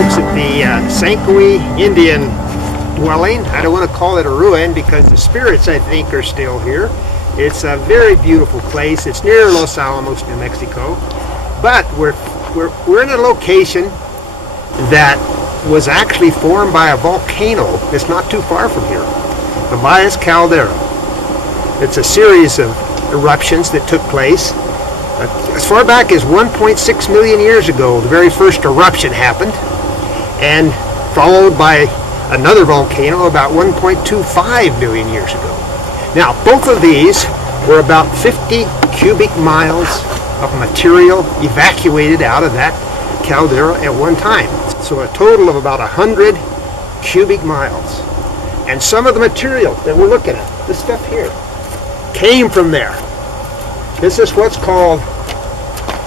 folks, at the Sanqui Indian dwelling. I don't want to call it a ruin because the spirits, I think, are still here. It's a very beautiful place. It's near Los Alamos, New Mexico. But we're in a location that was actually formed by a volcano that's not too far from here, the Valles Caldera. It's a series of eruptions that took place. As far back as 1.6 million years ago, the very first eruption happened, and followed by another volcano about 1.25 million years ago. Now, both of these were about 50 cubic miles of material evacuated out of that caldera at one time. So a total of about 100 cubic miles. And some of the material that we're looking at, this stuff here, came from there. This is what's called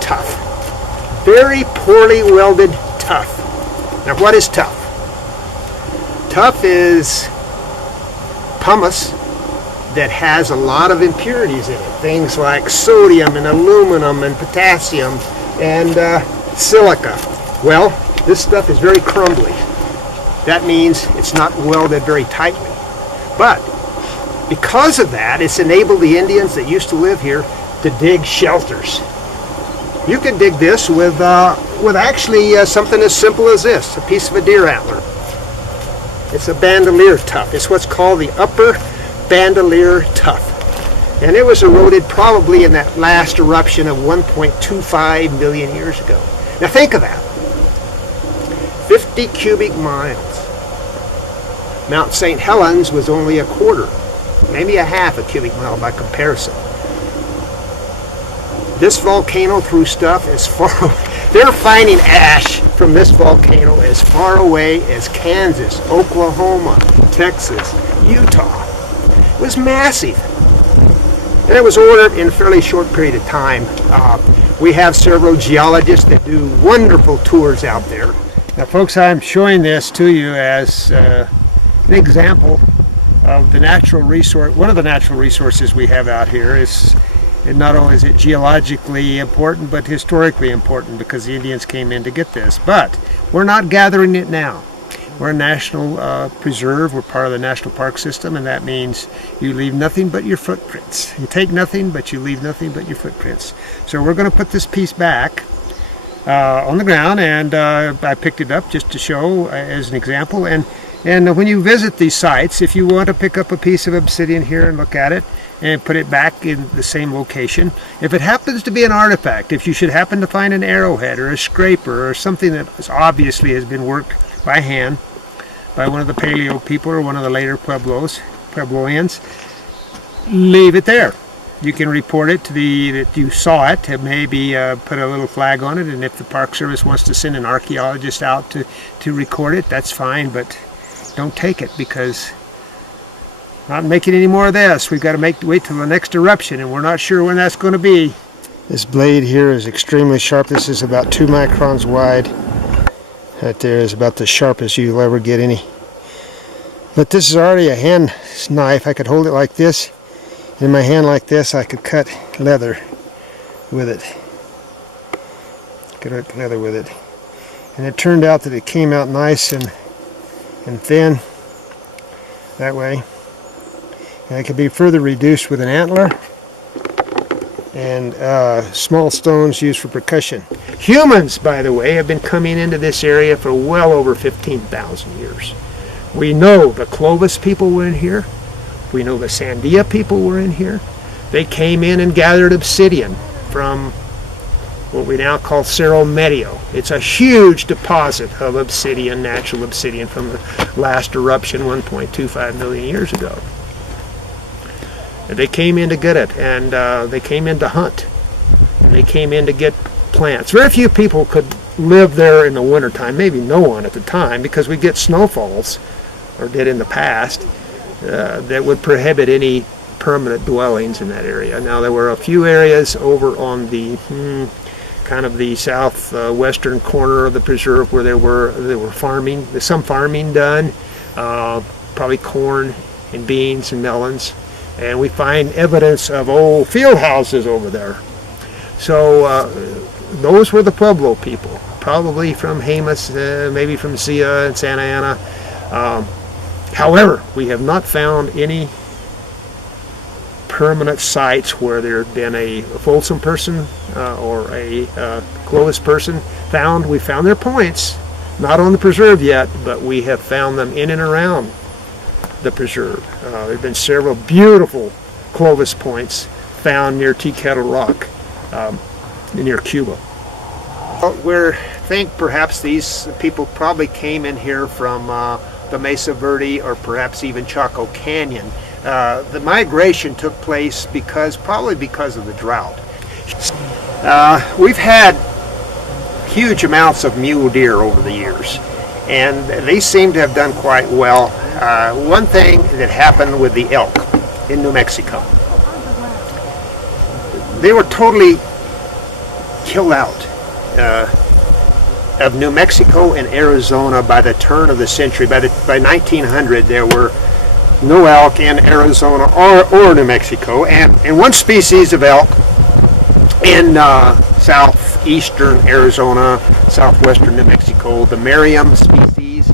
tuff. Very poorly welded tuff. Now, what is tuff? Tuff is pumice that has a lot of impurities in it. Things like sodium and aluminum and potassium and silica. Well, this stuff is very crumbly. That means it's not welded very tightly. But because of that, it's enabled the Indians that used to live here to dig shelters. You can dig this with actually something as simple as this, a piece of a deer antler. It's a bandolier tuff. It's what's called the upper bandolier tuff. And it was eroded probably in that last eruption of 1.25 million years ago. Now think of that. 50 cubic miles. Mount St. Helens was only a quarter, maybe a half a cubic mile by comparison. This volcano threw stuff as far away. They're finding ash from this volcano as far away as Kansas, Oklahoma, Texas, Utah. It was massive. And it was ordered in a fairly short period of time. We have several geologists that do wonderful tours out there. Now folks, I'm showing this to you as an example of the natural resource. One of the natural resources we have out here is, and not only is it geologically important, but historically important because the Indians came in to get this. But we're not gathering it now. We're a national preserve. We're part of the national park system, and that means you leave nothing but your footprints. You take nothing, but you leave nothing but your footprints. So we're going to put this piece back on the ground, and I picked it up just to show as an example. And when you visit these sites, if you want to pick up a piece of obsidian here and look at it and put it back in the same location, if it happens to be an artifact, if you should happen to find an arrowhead or a scraper or something that obviously has been worked by hand by one of the Paleo people or one of the later Puebloans, leave it there. You can report it to that you saw it, and maybe put a little flag on it, and if the Park Service wants to send an archaeologist out to record it, that's fine, but don't take it, because not making any more of this. We've got to wait till the next eruption, and we're not sure when that's going to be. This blade here is extremely sharp. This is about 2 microns wide. That there is about the sharpest you'll ever get any. But this is already a hand knife. I could hold it like this. In my hand like this, I could cut leather with it. Cut leather with it. And it turned out that it came out nice and thin that way. And it could be further reduced with an antler and small stones used for percussion. Humans, by the way, have been coming into this area for well over 15,000 years. We know the Clovis people were in here. We know the Sandia people were in here. They came in and gathered obsidian from what we now call Cerro Medio. It's a huge deposit of obsidian, natural obsidian from the last eruption 1.25 million years ago. They came in to get it, and they came in to hunt. And they came in to get plants. Very few people could live there in the wintertime, maybe no one at the time, because we get snowfalls, or did in the past, that would prohibit any permanent dwellings in that area. Now there were a few areas over on the kind of the southwestern corner of the preserve where there were farming. There's some farming done, probably corn and beans and melons. And we find evidence of old field houses over there. So those were the Pueblo people. probably from Jemez, maybe from Zia and Santa Ana. However, we have not found any permanent sites where there had been a Folsom person or a Clovis person found. We found their points, not on the preserve yet, but we have found them in and around the preserve. There have been several beautiful Clovis points found near Tea Kettle Rock, near Cuba. We think perhaps these people probably came in here from the Mesa Verde or perhaps even Chaco Canyon. The migration took place probably because of the drought. We've had huge amounts of mule deer over the years, and they seem to have done quite well. One thing that happened with the elk in New Mexico, they were totally killed out of New Mexico and Arizona by the turn of the century. By 1900, there were no elk in Arizona or New Mexico, and one species of elk in southeastern Arizona, southwestern New Mexico, the Merriam species,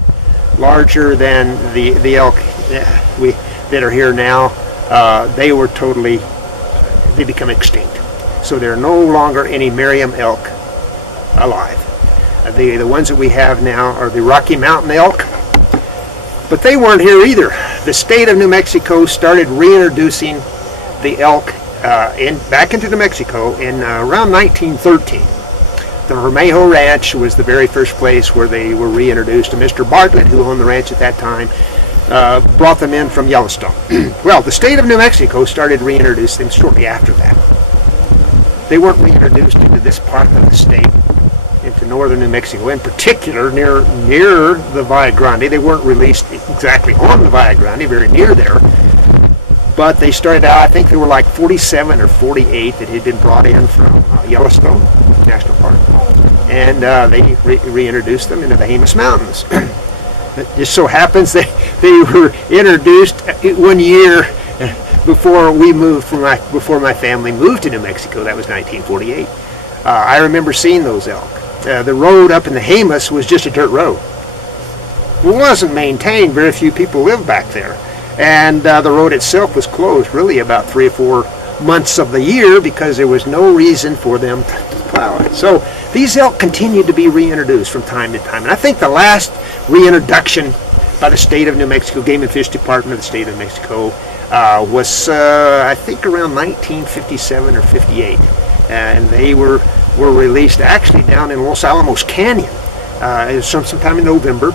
larger than the elk that are here now, they become extinct. So there are no longer any Merriam elk alive. The ones that we have now are the Rocky Mountain elk, but they weren't here either. The state of New Mexico started reintroducing the elk back into New Mexico in around 1913. The Vermejo Ranch was the very first place where they were reintroduced, and Mr. Bartlett, who owned the ranch at that time, brought them in from Yellowstone. Well, the state of New Mexico started reintroducing them shortly after that. They weren't reintroduced into this part of the state, into northern New Mexico, in particular near the Valle Grande. They weren't released exactly on the Valle Grande, very near there, but they started out, I think there were like 47 or 48 that had been brought in from Yellowstone National Park, and they reintroduced them into the Jemez Mountains. It just so happens they were introduced 1 year before my family moved to New Mexico. That was 1948. I remember seeing those elk. The road up in the Jemez was just a dirt road. It wasn't maintained. Very few people lived back there. And the road itself was closed really about 3 or 4 months of the year because there was no reason for them to plow it. So these elk continued to be reintroduced from time to time. And I think the last reintroduction by the state of New Mexico, Game and Fish Department of the state of New Mexico, was I think around 1957 or 58. And they were released actually down in Los Alamos Canyon sometime in November,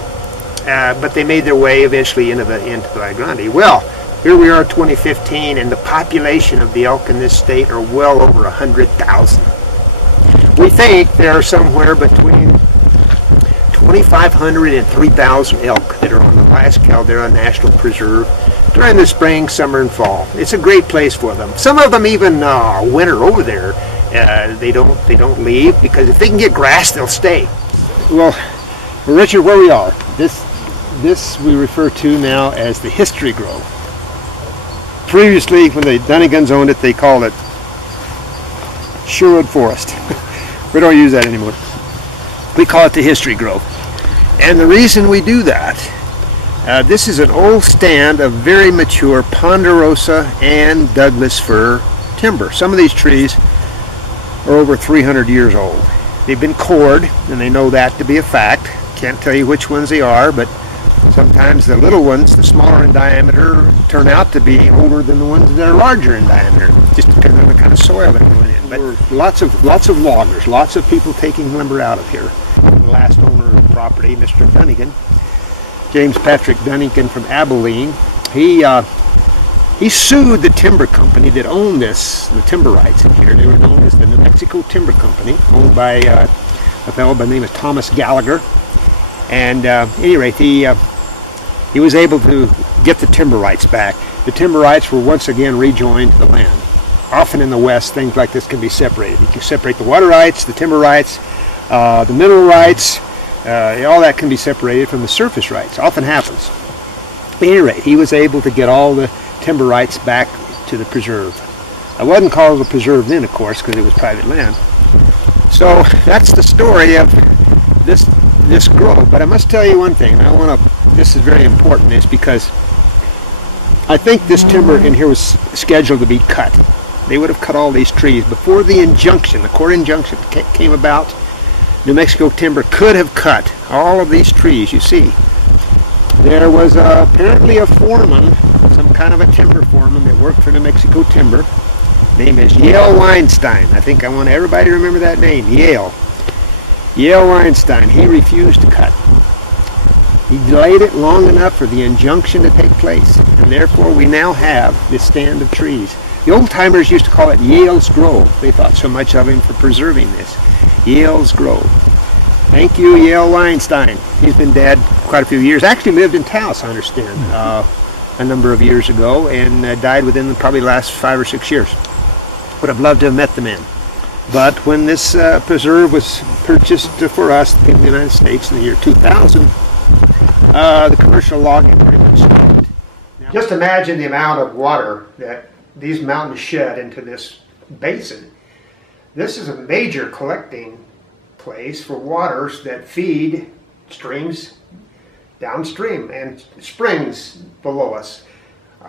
but they made their way eventually into the Valle Grande. Well, here we are 2015, and the population of the elk in this state are well over 100,000. We think there are somewhere between 2,500 and 3,000 elk that are on the Valles Caldera National Preserve during the spring, summer, and fall. It's a great place for them. Some of them even winter over there. They don't leave because if they can get grass, they'll stay. Well, Richard, where we are, this we refer to now as the History Grove. Previously, when the Dunnigans owned it, they called it Sherwood Forest. We don't use that anymore. We call it the History Grove. And the reason we do that, this is an old stand of very mature ponderosa and Douglas fir timber. Some of these trees are over 300 years old. They've been cored, and they know that to be a fact. Can't tell you which ones they are, but sometimes the little ones, the smaller in diameter, turn out to be older than the ones that are larger in diameter, just depending on the kind of soil they're going in. But lots of loggers, lots of people taking lumber out of here. The last owner of the property, Mr. Dunnigan, James Patrick Dunnigan from Abilene, he sued the timber company that owned the timber rights in here. They were known as the New Mexico Timber Company, owned by a fellow by the name of Thomas Gallagher. And at any rate, he was able to get the timber rights back. The timber rights were once again rejoined to the land. Often in the West, things like this can be separated. You can separate the water rights, the timber rights, the mineral rights, all that can be separated from the surface rights. Often happens. At any rate, he was able to get all the timber rights back to the preserve. I wasn't called a preserve then, of course, because it was private land. So that's the story of this grove. But I must tell you one thing. This is very important, is because I think this timber in here was scheduled to be cut. They would have cut all these trees before the injunction, the court injunction came about. New Mexico Timber could have cut all of these trees. You see, there was apparently a foreman, some kind of a timber foreman that worked for New Mexico Timber. Name is Yale Weinstein. I think I want everybody to remember that name, Yale Weinstein. He refused to cut. He delayed it long enough for the injunction to take place, and therefore we now have this stand of trees. The old timers used to call it Yale's Grove. They thought so much of him for preserving this. Yale's Grove. Thank you, Yale Weinstein. He's been dead quite a few years. Actually lived in Taos, I understand, a number of years ago, and died within probably the last 5 or 6 years. Would have loved to have met the man. But when this preserve was purchased for us in the United States in the year 2000, the commercial logging pretty much stopped. Just imagine the amount of water that these mountains shed into this basin. This is a major collecting place for waters that feed streams downstream and springs below us.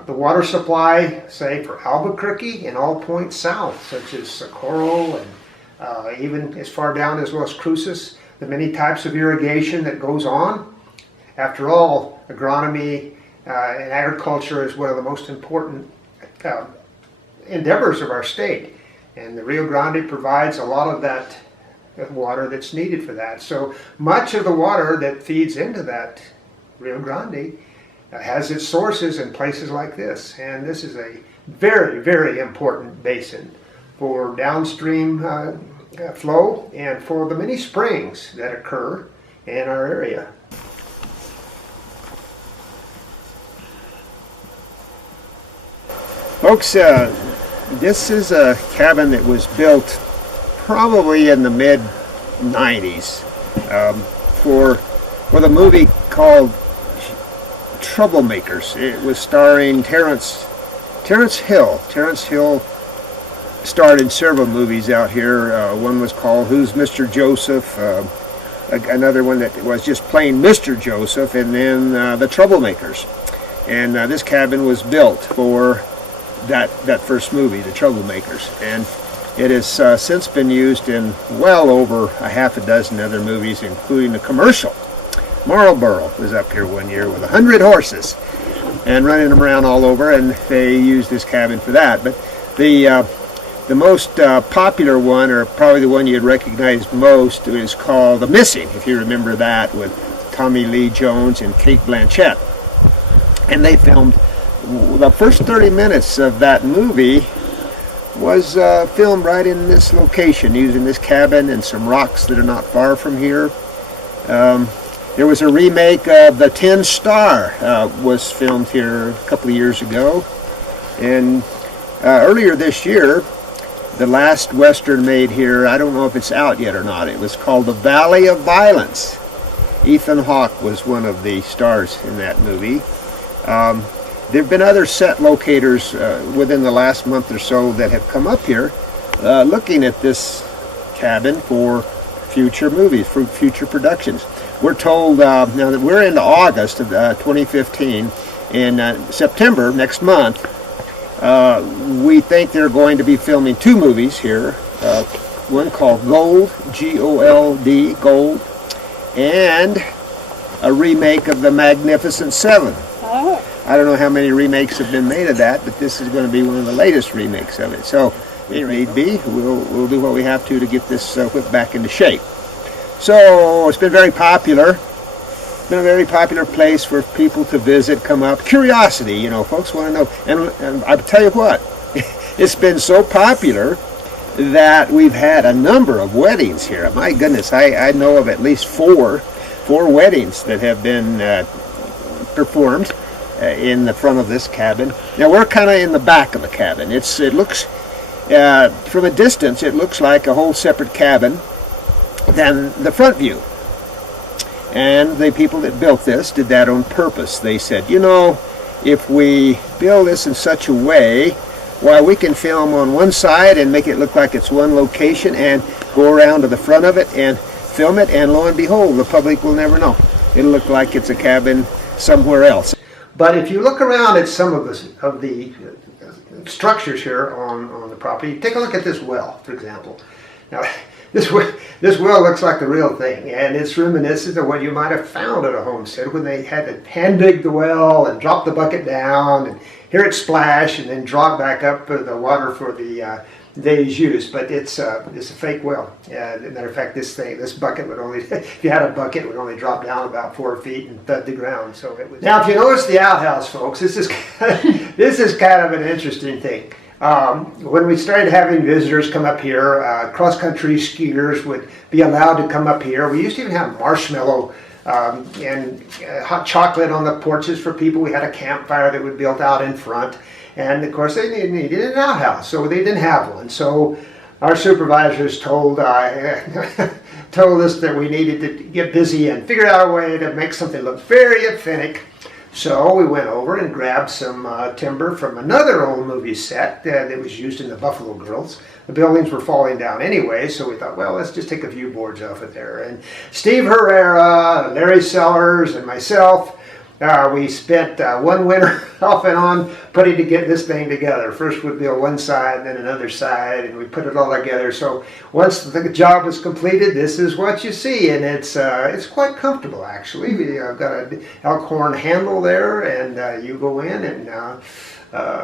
The water supply, say, for Albuquerque and all points south, such as Socorro and even as far down as Las Cruces, the many types of irrigation that goes on. After all, agronomy and agriculture is one of the most important endeavors of our state, and the Rio Grande provides a lot of that water that's needed for that. So much of the water that feeds into that Rio Grande has its sources in places like this, and this is a very, very important basin for downstream flow and for the many springs that occur in our area. Folks, this is a cabin that was built probably in the mid-90s for the movie called Troublemakers. It was starring Terrence Hill. Terrence Hill starred in several movies out here. One was called Who's Mr. Joseph? Another one that was just plain Mr. Joseph, and then The Troublemakers. And this cabin was built for that first movie, The Troublemakers, and it has since been used in well over a half a dozen other movies, including a commercial. Marlboro was up here one year with 100 horses and running them around all over, and they used this cabin for that. But the most popular one, or probably the one you'd recognize most, is called The Missing, if you remember that, with Tommy Lee Jones and Cate Blanchett. And they filmed the first 30 minutes of that movie was filmed right in this location, using this cabin and some rocks that are not far from here. There was a remake of The Tin Star, was filmed here a couple of years ago. And earlier this year, the last Western made here, I don't know if it's out yet or not, it was called The Valley of Violence. Ethan Hawke was one of the stars in that movie. There have been other set locators within the last month or so that have come up here looking at this cabin for future movies, for future productions. We're told now that we're into August of 2015. In September, next month, we think they're going to be filming 2 movies here. One called Gold, G-O-L-D, Gold, and a remake of The Magnificent Seven. I don't know how many remakes have been made of that, but this is going to be one of the latest remakes of it. So, it may be, we'll do what we have to get this whipped back into shape. So, it's been very popular. It's been a very popular place for people to visit, come up. Curiosity, you know, folks want to know. And I'll tell you what, it's been so popular that we've had a number of weddings here. My goodness, I know of at least four weddings that have been performed in the front of this cabin. Now we're kind of in the back of the cabin. It looks, from a distance, it looks like a whole separate cabin than the front view. And the people that built this did that on purpose. They said, you know, if we build this in such a way, why, we can film on one side and make it look like it's one location and go around to the front of it and film it, and lo and behold, the public will never know. It'll look like it's a cabin somewhere else. But if you look around at some of the structures here on the property, take a look at this well, for example. Now, this well looks like the real thing, and it's reminiscent of what you might have found at a homestead when they had to hand dig the well and drop the bucket down and hear it splash and then draw it back up for the water for the day's use. But it's a fake well. As a matter of fact, this bucket would only, if you had a bucket, it would only drop down about 4 feet and thud the ground. So it was. Now, if you notice the outhouse, folks, this is kind of an interesting thing. When we started having visitors come up here, cross-country skiers would be allowed to come up here. We used to even have marshmallow and hot chocolate on the porches for people. We had a campfire that was built out in front. And of course they needed an outhouse, so they didn't have one. So our supervisors told us that we needed to get busy and figure out a way to make something look very authentic. So we went over and grabbed some timber from another old movie set that was used in the Buffalo Girls. The buildings were falling down anyway, so we thought, well, let's just take a few boards off of there. And Steve Herrera, Larry Sellers, and myself, we spent one winter off and on putting to get this thing together. First we'd build one side, then another side, and we put it all together. So once the job was completed, this is what you see, and it's quite comfortable actually. We've got an elk horn handle there, and you go in, and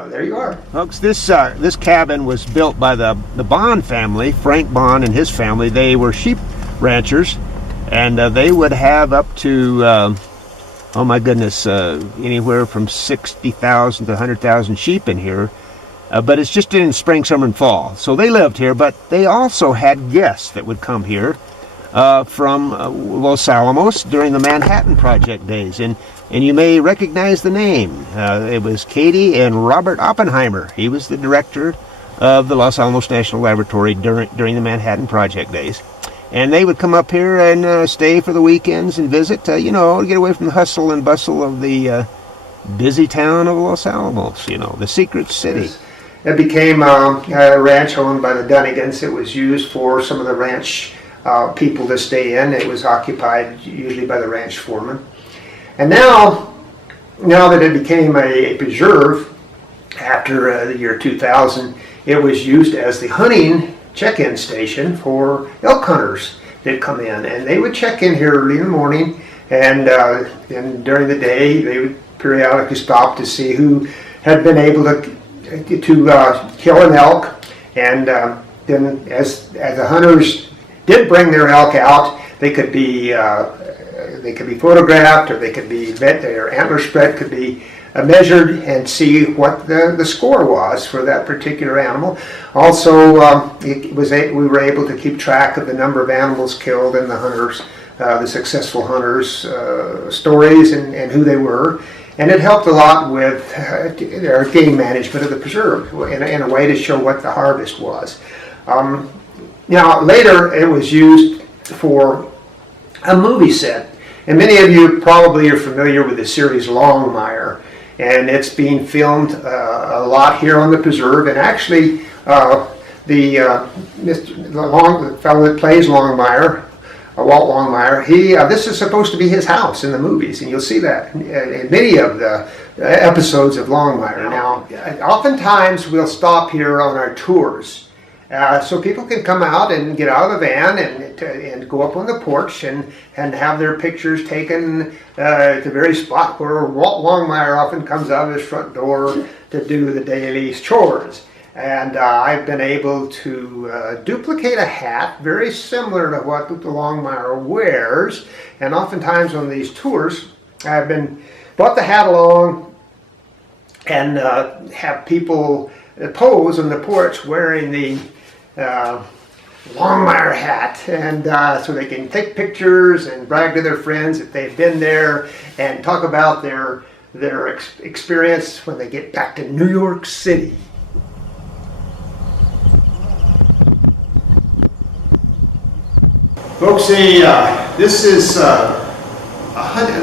there you are, folks. This cabin was built by the Bond family, Frank Bond and his family. They were sheep ranchers, and they would have up to oh my goodness, anywhere from 60,000 to 100,000 sheep in here. But it's just in spring, summer, and fall. So they lived here, but they also had guests that would come here from Los Alamos during the Manhattan Project days. And you may recognize the name. It was Katie and Robert Oppenheimer. He was the director of the Los Alamos National Laboratory during the Manhattan Project days. And they would come up here and stay for the weekends and visit, get away from the hustle and bustle of the busy town of Los Alamos, the secret city. It became a ranch owned by the Dunnigans. It was used for some of the ranch people to stay in. It was occupied usually by the ranch foreman. And now that it became a preserve after the year 2000, it was used as the hunting check-in station for elk hunters that come in, and they would check in here early in the morning, and during the day they would periodically stop to see who had been able to kill an elk, and then as the hunters did bring their elk out, they could be photographed, or their antler spread could be measured and see what the score was for that particular animal. Also, we were able to keep track of the number of animals killed and the hunters, the successful hunters' stories and who they were. And it helped a lot with their game management of the preserve in a way to show what the harvest was. Now, later it was used for a movie set. And many of you probably are familiar with the series Longmire. And it's being filmed a lot here on the preserve. And actually, the fellow that plays Longmire, Walt Longmire, this is supposed to be his house in the movies, and you'll see that in many of the episodes of Longmire. Now, oftentimes we'll stop here on our tours, so people can come out and get out of the van and go up on the porch and have their pictures taken at the very spot where Walt Longmire often comes out of his front door to do the daily chores. And I've been able to duplicate a hat very similar to what the Longmire wears. And oftentimes on these tours, I've brought the hat along and have people pose on the porch wearing the Longmire hat, and so they can take pictures and brag to their friends if they've been there and talk about their experience when they get back to New York City. Folks, this is an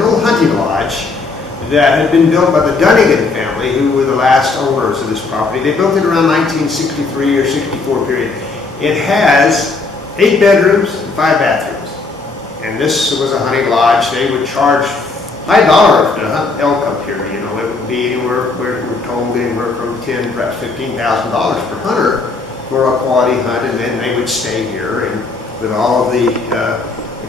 old hunting lodge that had been built by the Dunnigan family, who were the last owners of this property. They built it around 1963 or 64 period. It has 8 bedrooms and 5 bathrooms. And this was a hunting lodge. They would charge high dollar to hunt elk up here. You know, it would be anywhere, we're told, anywhere from $10,000, perhaps $15,000 per hunter for a quality hunt, and then they would stay here and with all of the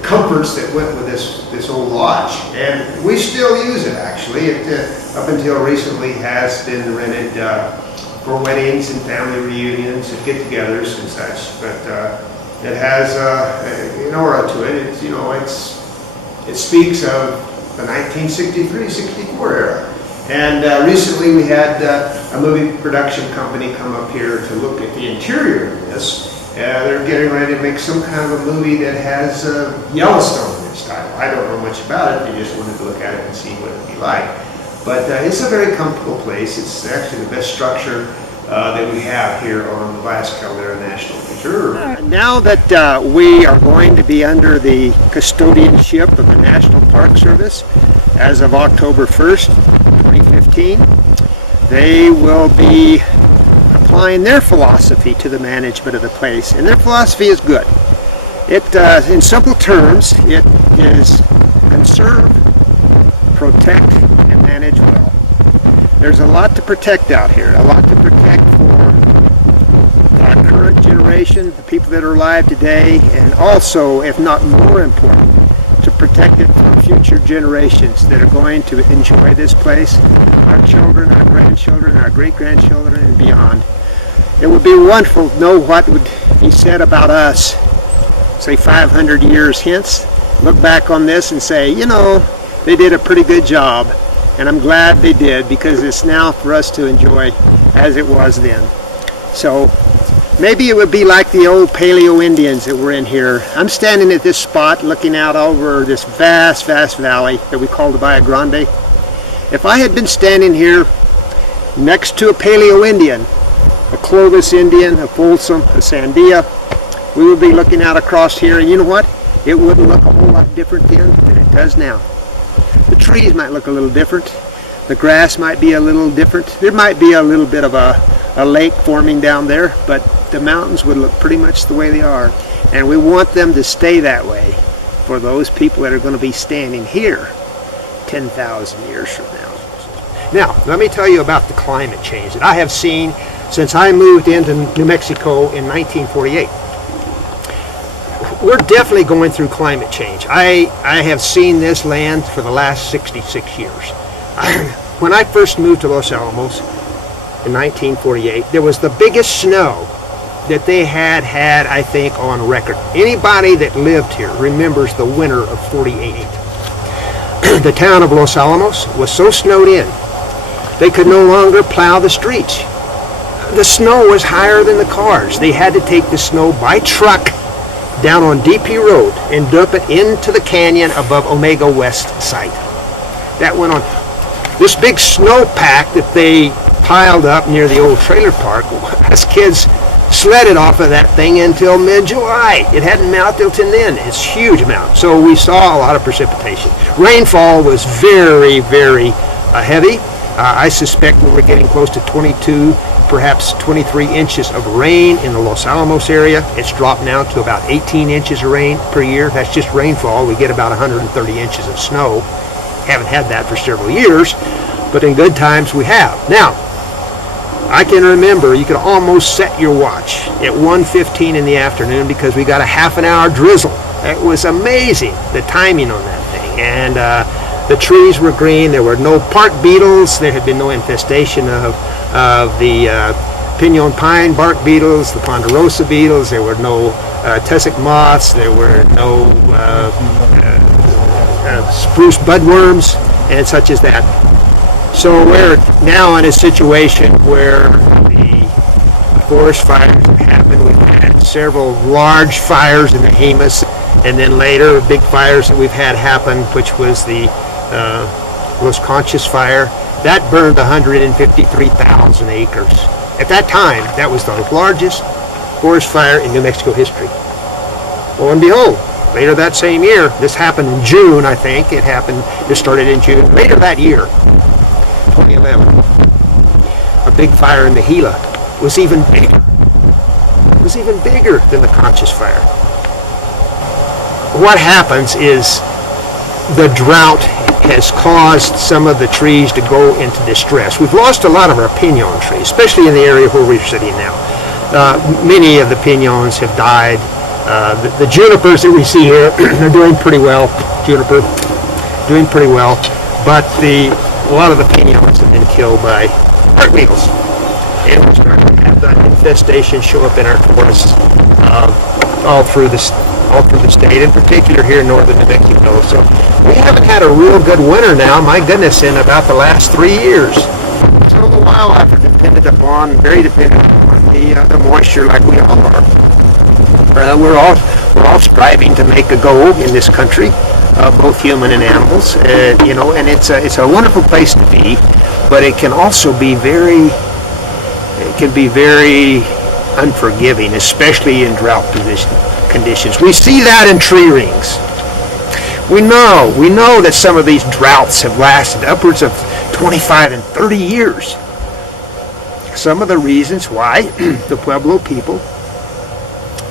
comforts that went with this old lodge. And we still use it, actually. It up until recently has been rented for weddings and family reunions and get-togethers and such. But it has an aura to it. It's, you know, it speaks of the 1963-64 era. And recently we had a movie production company come up here to look at the interior of this. They're getting ready to make some kind of a movie that has Yellowstone in its title. I don't know much about it. They just wanted to look at it and see what it'd be like. But it's a very comfortable place. It's actually the best structure that we have here on the Valles Caldera National Preserve. Now that we are going to be under the custodianship of the National Park Service as of October 1st, 2015, they will be applying their philosophy to the management of the place, and their philosophy is good. It, in simple terms, it is conserve, protect, and manage well. There's a lot to protect out here, a lot to protect for our current generation, the people that are alive today, and also, if not more important, to protect it for future generations that are going to enjoy this place, our children, our grandchildren, our great-grandchildren, and beyond. It would be wonderful to know what would be said about us, say 500 years hence, look back on this and say, you know, they did a pretty good job, and I'm glad they did, because it's now for us to enjoy as it was then. So maybe it would be like the old Paleo Indians that were in here. I'm standing at this spot looking out over this vast, vast valley that we call the Bahia Grande. If I had been standing here next to a Paleo Indian, a Clovis Indian, a Folsom, a Sandia, we would be looking out across here, and you know what? It wouldn't look a whole lot different then than it does now. The trees might look a little different. The grass might be a little different. There might be a little bit of a lake forming down there, but the mountains would look pretty much the way they are. And we want them to stay that way for those people that are going to be standing here 10,000 years from now. Now, let me tell you about the climate change that I have seen since I moved into New Mexico in 1948. We're definitely going through climate change. I have seen this land for the last 66 years. When I first moved to Los Alamos in 1948, there was the biggest snow that they had, I think, on record. Anybody that lived here remembers the winter of 48. The town of Los Alamos was so snowed in, they could no longer plow the streets. The snow was higher than the cars. They had to take the snow by truck down on DP Road and dump it into the canyon above Omega West site. That went on. This big snowpack that they piled up near the old trailer park, us kids sledded off of that thing until mid-July. It hadn't melted till then. It's a huge amount. So we saw a lot of precipitation. Rainfall was very, very heavy. I suspect we were getting close to 22, perhaps 23 inches of rain in the Los Alamos area. It's dropped now to about 18 inches of rain per year. That's just rainfall. We get about 130 inches of snow. Haven't had that for several years, but in good times we have. Now, I can remember you could almost set your watch at 1:15 in the afternoon because we got a half an hour drizzle. It was amazing, the timing on that thing. And the trees were green. There were no park beetles. There had been no infestation of the pinon pine bark beetles, the ponderosa beetles. There were no tussock moths. There were no spruce budworms and such as that. So we're now in a situation where the forest fires have happened. We've had several large fires in the Jemez, and then later big fires that we've had happen, which was the Los Conchas fire. That burned 153,000 acres. At that time, that was the largest forest fire in New Mexico history. Lo and behold, later that same year, this happened in June, I think. It started in June. Later that year, 2011, a big fire in the Gila was even bigger. It was even bigger than the Conchas fire. what happens is the drought has caused some of the trees to go into distress. We've lost a lot of our pinon trees, especially in the area where we're sitting now. Many of the pinons have died. The junipers that we see here are doing pretty well. Juniper doing pretty well, but a lot of the pinons have been killed by bark beetles, and we're starting to have that infestation show up in our forests all through the state, in particular here in northern New Mexico. So we haven't had a real good winter now, my goodness, in about the last 3 years. So the wildlife are very dependent upon the moisture, like we all are. We're all striving to make a go in this country, both human and animals, and it's a wonderful place to be, but it can also be very unforgiving, especially in drought conditions. We see that in tree rings. We know that some of these droughts have lasted upwards of 25 and 30 years. Some of the reasons why the Pueblo people,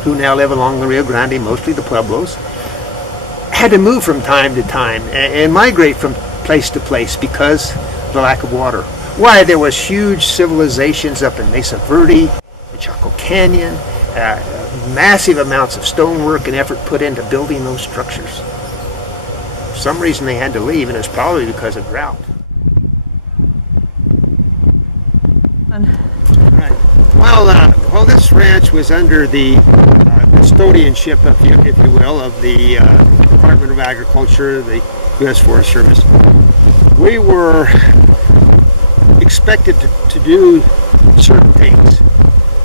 who now live along the Rio Grande, mostly the Pueblos, had to move from time to time and migrate from place to place because of the lack of water. Why, there was huge civilizations up in Mesa Verde, the Chaco Canyon, massive amounts of stonework and effort put into building those structures. For some reason they had to leave, and it's probably because of drought. Right. Well, this ranch was under the custodianship, if you will, of the Department of Agriculture, the U.S. Forest Service. We were expected to do certain things.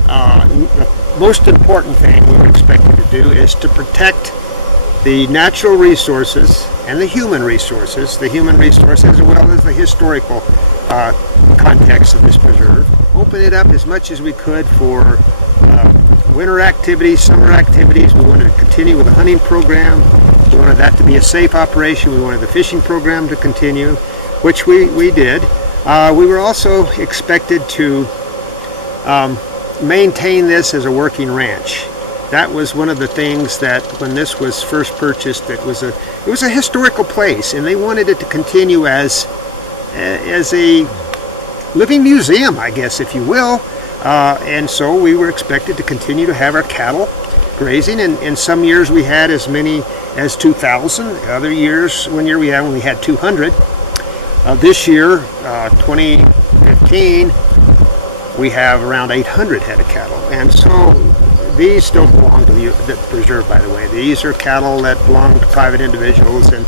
The most important thing we were expected to do is to protect the natural resources and the human resources as well as the historical context of this preserve. Open it up as much as we could for winter activities, summer activities. We wanted to continue with the hunting program. We wanted that to be a safe operation. We wanted the fishing program to continue, which we did. We were also expected to maintain this as a working ranch. That was one of the things that when this was first purchased, it was a historical place, and they wanted it to continue as a living museum, I guess, if you will. And so we were expected to continue to have our cattle grazing, and in some years we had as many as 2,000. Other years, one year we only had 200. This year, 2015, we have around 800 head of cattle. And so these don't belong to the preserve, by the way. These are cattle that belong to private individuals, and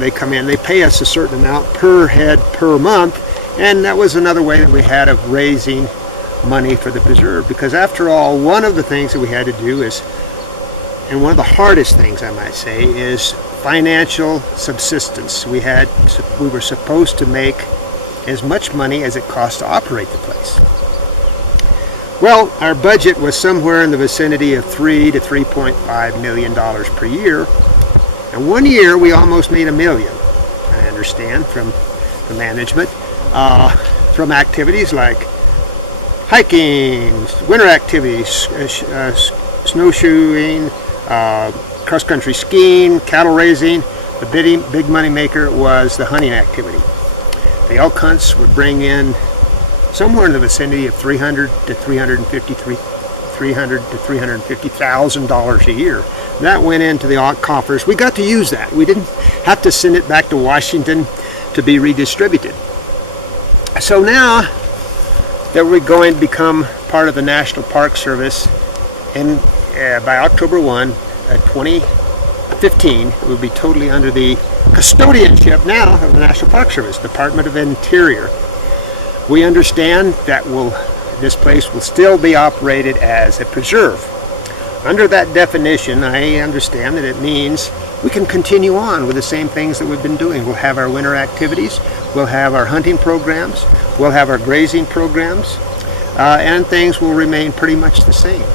they come in. They pay us a certain amount per head per month, and that was another way that we had of raising money for the preserve. Because after all, one of the things that we had to do is, and one of the hardest things I might say, is financial subsistence. We were supposed to make as much money as it cost to operate the place. Well, our budget was somewhere in the vicinity of $3 to $3.5 million per year, and one year we almost made $1 million. I understand from the management, from activities like hiking, winter activities, snowshoeing, cross-country skiing, cattle raising. The big money maker was the hunting activity. The elk hunts would bring in somewhere in the vicinity of $300 to $350,000 a year. That went into the coffers. We got to use that. We didn't have to send it back to Washington to be redistributed. So now that we're going to become part of the National Park Service, and by October 1, 2015, it will be totally under the custodianship now of the National Park Service, Department of Interior. We understand that this place will still be operated as a preserve. Under that definition, I understand that it means we can continue on with the same things that we've been doing. We'll have our winter activities, we'll have our hunting programs, we'll have our grazing programs, and things will remain pretty much the same.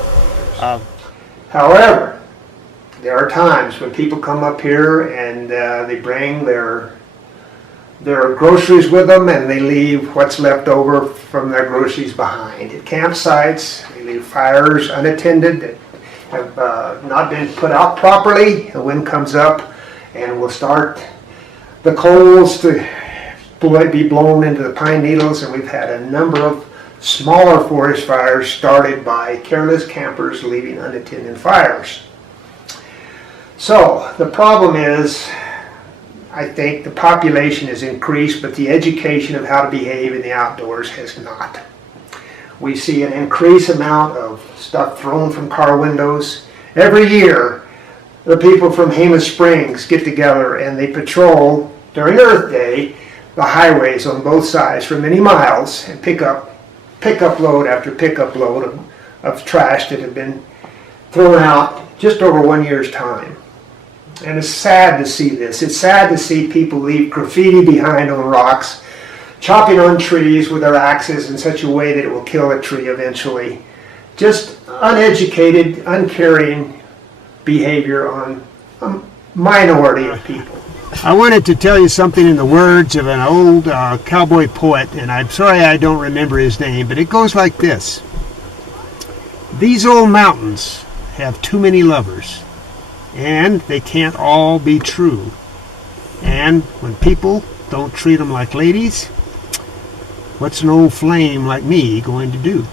However, there are times when people come up here and they bring their groceries with them, and they leave what's left over from their groceries behind. At campsites, they leave fires unattended have not been put out properly. The wind comes up and will start the coals to be blown into the pine needles, and we've had a number of smaller forest fires started by careless campers leaving unattended fires. So the problem is, I think the population has increased, but the education of how to behave in the outdoors has not. We see an increased amount of stuff thrown from car windows. Every year, the people from Jemez Springs get together and they patrol during Earth Day the highways on both sides for many miles and pick up load after pickup load of trash that have been thrown out just over 1 year's time. And it's sad to see this. It's sad to see people leave graffiti behind on rocks, chopping on trees with their axes in such a way that it will kill a tree eventually. Just uneducated, uncaring behavior on a minority of people. I wanted to tell you something in the words of an old cowboy poet, and I'm sorry I don't remember his name, but it goes like this. These old mountains have too many lovers, and they can't all be true. And when people don't treat them like ladies, what's an old flame like me going to do?